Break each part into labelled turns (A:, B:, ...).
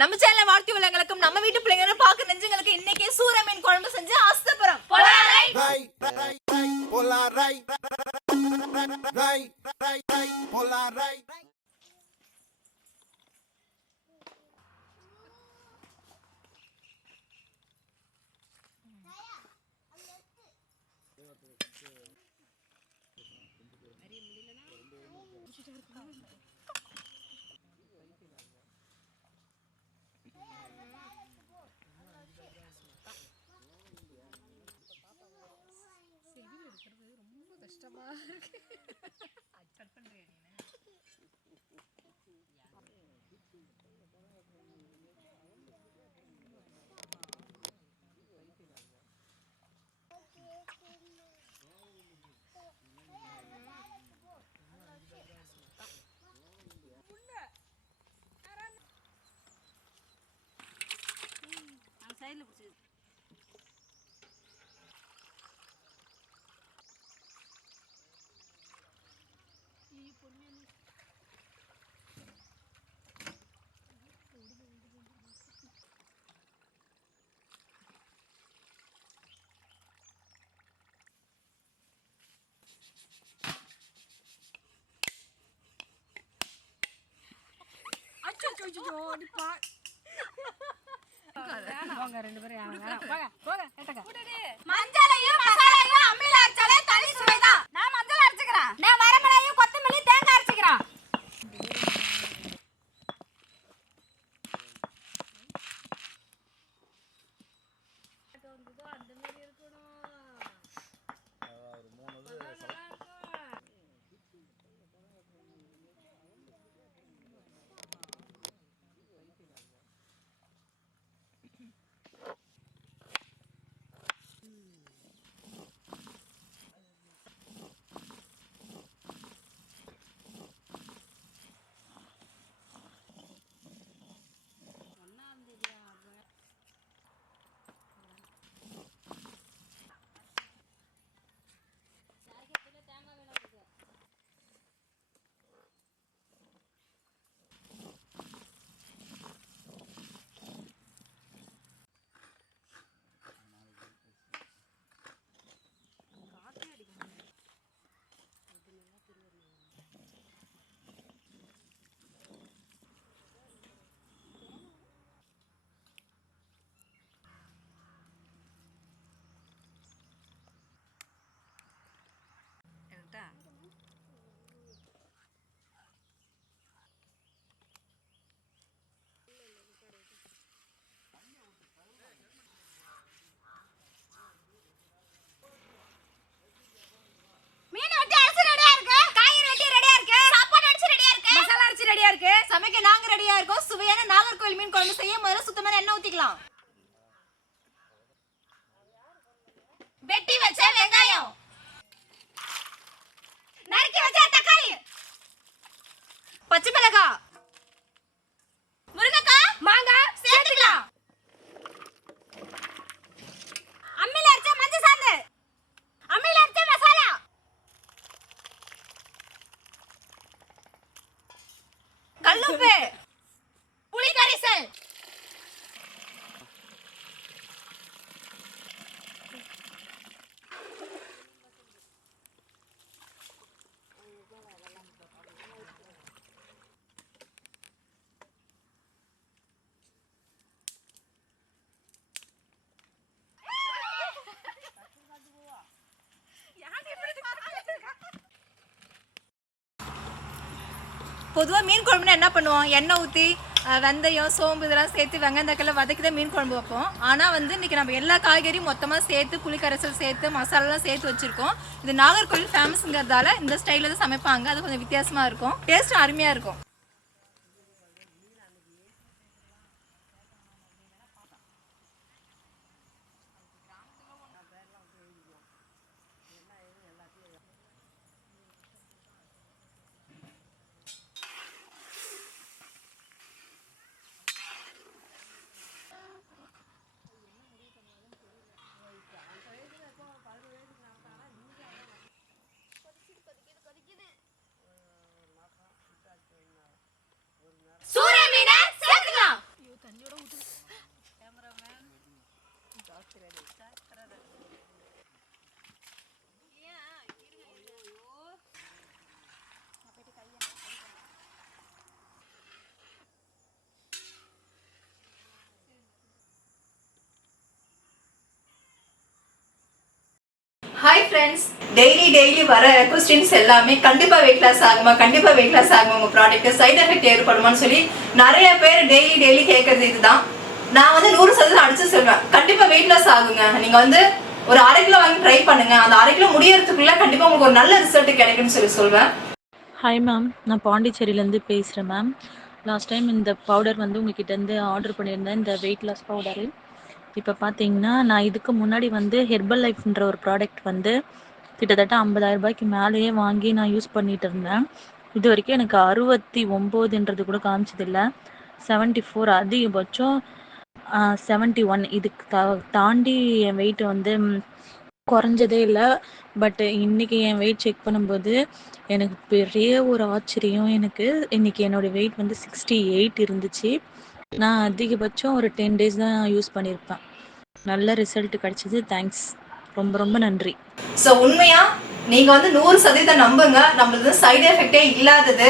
A: நம்ம சேனல் வாழ்த்து விலங்களுக்கும் நம்ம வீட்டு பிள்ளைங்க பாக்க
B: நெஞ்சுங்களுக்கு இன்னைக்கு சூரமீன் குழம்பு செஞ்சு அஸ்தபுரம் Thank you.
A: ரொம்ப அச்சோ அச்சோ அச்சோ நீ பா போங்க ரெண்டு பேரும். போங்க போங்க
B: மஞ்சளையும் மசாலையும் அம்மியில அரைச்சாலே தனி சுவைதான். நான் மஞ்சள் அரைச்சுக்கிறேன். நான் வரமிளகாயும் Salute! பொதுவாக மீன் குழம்புனா என்ன பண்ணுவோம்? எண்ணெய் ஊற்றி வெந்தயம் சோம்பு இதெல்லாம் சேர்த்து வெங்காயம் வதக்கி தான் மீன் குழம்பு வைப்போம். ஆனால் வந்து இன்றைக்கி நம்ம எல்லா காய்கறியும் மொத்தமாக சேர்த்து புளிக்கரைசல் சேர்த்து மசாலாலாம் சேர்த்து வச்சுருக்கோம். இது நாகர்கோவில் ஃபேமஸுங்கிறதால இந்த ஸ்டைலில் தான் சமைப்பாங்க. அது கொஞ்சம் வித்தியாசமாக இருக்கும். டேஸ்ட்டும் அருமையாக இருக்கும். ஃப்ரெண்ட்ஸ் டெய்லி டெய்லி வர கொஸ்டின்ஸ் எல்லாமே கண்டிப்பாக வெயிட் லாஸ் ஆகுமா? கண்டிப்பாக வெயிட் லாஸ் ஆகுமா உங்கள் ப்ராடக்ட் சைட் எஃபெக்ட் ஏற்படுமான்னு சொல்லி நிறைய பேர் டெய்லி டெய்லி கேட்கறது இதுதான். நான் வந்து நூறு சதவீதம் அடிச்சு சொல்வேன். கண்டிப்பாக வெயிட் லாஸ் ஆகுங்க. நீங்கள் வந்து ஒரு அரை கிலோ வாங்கி ட்ரை பண்ணுங்க. அந்த அரை கிலோ முடியறதுக்குள்ள கண்டிப்பாக உங்களுக்கு ஒரு நல்ல ரிசல்ட் கிடைக்கும்னு சொல்லி சொல்வேன்.
C: ஹாய் மேம் நான் பாண்டிச்சேரியிலேருந்து பேசுகிறேன் மேம் லாஸ்ட் டைம் இந்த பவுடர் வந்து உங்ககிட்டேருந்து ஆர்டர் பண்ணியிருந்தேன். இந்த வெயிட் லாஸ் பவுடரு இப்போ பார்த்தீங்கன்னா நான் இதுக்கு முன்னாடி வந்து ஹெர்பல் லைஃப்ன்ற ஒரு ப்ராடக்ட் வந்து கிட்டத்தட்ட 50000 ரூபாய்க்கு மேலேயே வாங்கி நான் யூஸ் பண்ணிட்டு இருந்தேன். இது வரைக்கும் எனக்கு அறுபத்தி ஒம்போதுன்றது கூட காமிச்சதில்லை. செவன்ட்டி ஃபோர் அதிகபட்சம் செவன்ட்டி ஒன் இதுக்கு தா தாண்டி என் வெயிட் வந்து குறைஞ்சதே இல்லை. பட் இன்னைக்கு என் வெயிட் செக் பண்ணும்போது எனக்கு பெரிய ஒரு ஆச்சரியம் எனக்கு. இன்னைக்கு என்னோட வெயிட் வந்து சிக்ஸ்டி எயிட் இருந்துச்சு. நான் அதிகபட்சம் ஒரு டென் டேஸ் தான் யூஸ் பண்ணியிருப்பேன் நல்ல ரிசல்ட் கிடைச்சது. தேங்க்ஸ் ரொம்ப ரொம்ப நன்றி.
B: ஸோ உண்மையா? நீங்க வந்து நூறு சதவீதம் நம்புங்க. நம்மளது சைடு எஃபெக்டே இல்லாதது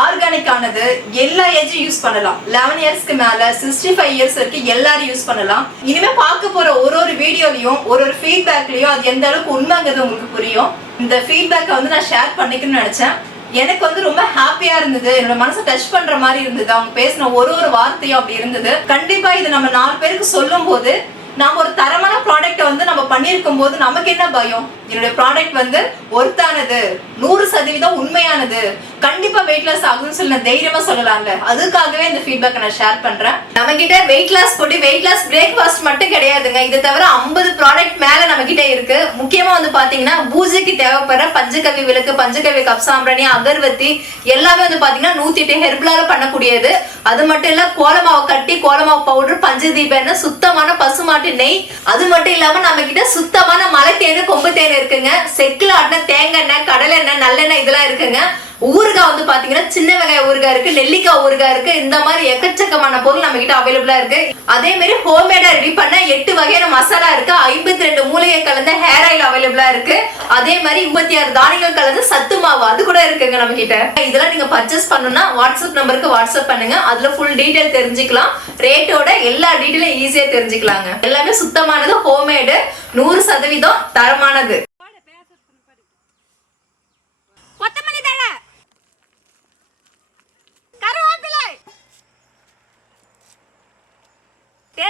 B: ஆர்கானிக் ஆனது எல்லா ஏஜும் யூஸ் பண்ணலாம். லெவன் இயர்ஸ்க்கு மேல சிக்ஸ்டி ஃபைவ் இயர்ஸ் வரைக்கும் எல்லாரும் யூஸ் பண்ணலாம். இனிமே பார்க்க போற ஒரு ஒரு வீடியோலயும் ஒரு ஒரு ஃபீட்பேக்லயும் அது எந்த அளவுக்கு உண்மைங்கிறது உங்களுக்கு புரியும். இந்த ஃபீட்பேக்கை வந்து நான் ஷேர் பண்ணிக்கணும்னு நினைச்சேன். எனக்கு வந்து ரொம்ப ஹாப்பியா இருந்தது. என்னோட மனசை டச் பண்ற மாதிரி இருந்தது. அவங்க பேசின ஒரு ஒரு வார்த்தையும் அப்படி இருந்தது. கண்டிப்பா இது நம்ம நாலு பேருக்கு சொல்லும் போது நாம ஒரு தரமான ப்ராடக்ட்டை வந்து நம்ம பண்ணியிருக்கும் போது நமக்கு என்ன பயம்? என்னுடைய ப்ராடக்ட் வந்து ஒர்த்தானது நூறு சதவீதம் உண்மையானது. கண்டிப்பா வெயிட் லாஸ் ஆகும்னு சொல்லி நான் தைரியமா சொல்லலாங்க அதுக்காகவே இந்த ஃபீட்பேக் நான் ஷேர் பண்றேன். நம்ம கிட்ட வெயிட் லாஸ் போட்டு வெயிட் லாஸ் பிரேக்ஃபாஸ்ட் மட்டும் கிடையாதுங்க. இது தவிர 50 ப்ராடக்ட் மேல நம்ம கிட்ட இருக்கு முக்கியமா வந்து பாத்தீங்கன்னா பூஜைக்கு தேவைப்படுற பஞ்சகவி விளக்கு பஞ்சகவி கப் சாம்பிராணி அகர்வத்தி எல்லாமே வந்து பாத்தீங்கன்னா நூத்தி எட்டு ஹெர்பலால பண்ணக்கூடியது. அது மட்டும் இல்ல கோலமாவு கட்டி கோலமாவு பவுடர் பஞ்சதீபம் எண்ணெய் சுத்தமான பசுமாட்டு நெய். அது மட்டும் இல்லாம நம்ம கிட்ட சுத்தமான மலை தேனு கொம்பு தேன் இருக்குங்க. செக்கில் ஆட்டின தேங்காய் எண்ணெய் கடலை எண்ணெய் நல்லெண்ணெய் இதெல்லாம் இருக்குங்க. ஊறுகாய் வந்து பாத்தீங்கன்னா சின்ன வெங்காய ஊறுகாய் இருக்கு நெல்லிக்காய் ஊறுகாய் இருக்கு. இந்த மாதிரி எக்கச்சக்கமான பொருள் நம்ம கிட்ட அவைலபிளா இருக்கு. அதே மாதிரி ஹோம்மேடா ரெடி பண்ண எட்டு வகையான மசாலா இருக்கு. ஐம்பத்தி ரெண்டு மூலிகை கலந்த ஹேர் ஆயில் அவைலபிளா இருக்கு. அதே மாதிரி முப்பத்தி ஆறு தானியங்கள் கலந்த சத்து மாவு அது கூட இருக்குங்க நம்ம கிட்ட இதெல்லாம் நீங்க பர்ச்சேஸ் பண்ணணும்னா வாட்ஸ்அப் நம்பருக்கு வாட்ஸ்அப் பண்ணுங்க. அதுல ஃபுல் டீடைல் தெரிஞ்சுக்கலாம். ரேட்டோட எல்லா டீடைலும் ஈஸியா தெரிஞ்சுக்கலாங்க. எல்லாமே சுத்தமானது ஹோம்மேடு நூறு சதவீதம் தரமானது.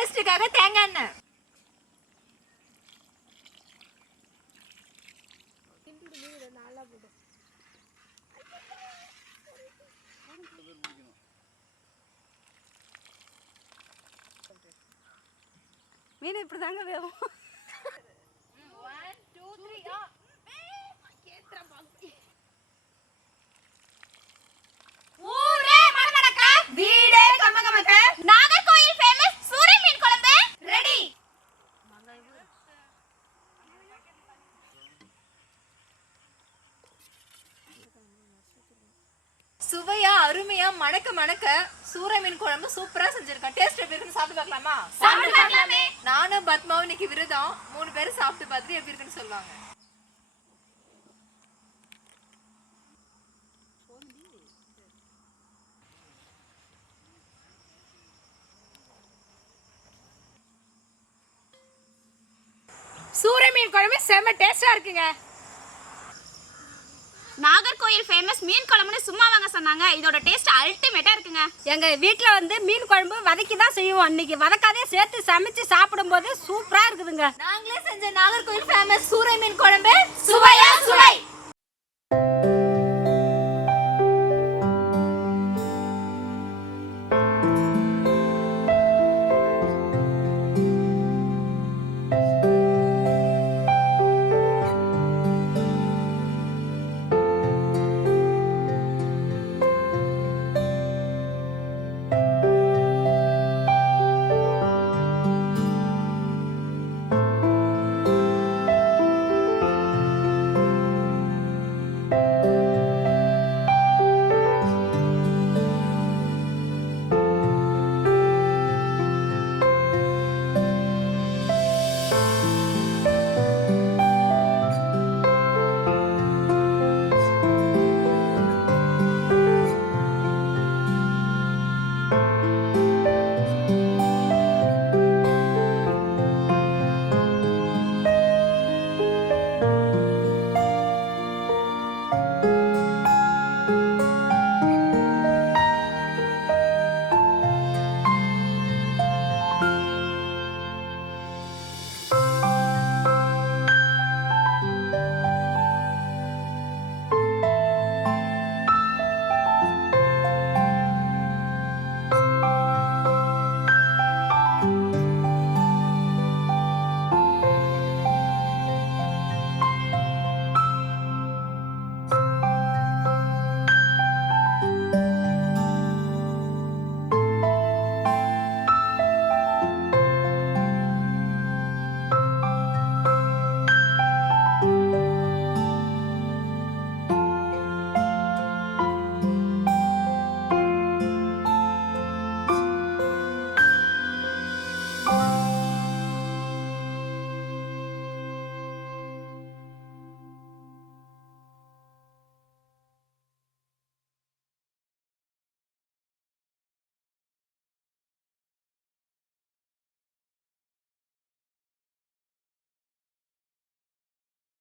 B: டேஸ்ட்டுக்காக தேங்காய் எண்ணெய்.
A: மீன் இப்படி தாங்க வேகும் ஊரே மணமணக்க வீடே கமகமக்க நாகர்கோயில் ஃபேமஸ் சூரை மீன் குழம்பு ரெடி
B: சுவையா அருமையா மணக்க மணக்க சூறை மீன் குழம்பு சூப்பரா செஞ்சிருக்கேன். டேஸ்ட் எப்படி இருக்குன்னு சாப்பிட்டு பார்க்கலாமா. நானும் பத்மாவும் இன்னைக்கு விரதம். மூணு பேரும் சாப்பிட்டு பார்த்துட்டு எப்படி இருக்குன்னு சொல்லுவாங்க.
A: மீன் குழம்பு செம்ம டேஸ்டா இருக்குங்க.
D: நாகர்கோயில் ஃபேமஸ் மீன் குழம்புன்னு சும்மா வாங்க சொன்னாங்க. இதோட டேஸ்ட் அல்டிமேட்டாக இருக்குங்க.
A: எங்கள் வீட்டில் வந்து மீன் குழம்பு வதக்கி தான் செய்வோம். இன்னைக்கு வதக்காதே சேர்த்து சமைச்சு சாப்பிடும்போது சூப்பராக இருக்குதுங்க.
B: நாங்களே செஞ்ச நாகர்கோவில் ஃபேமஸ் சூறை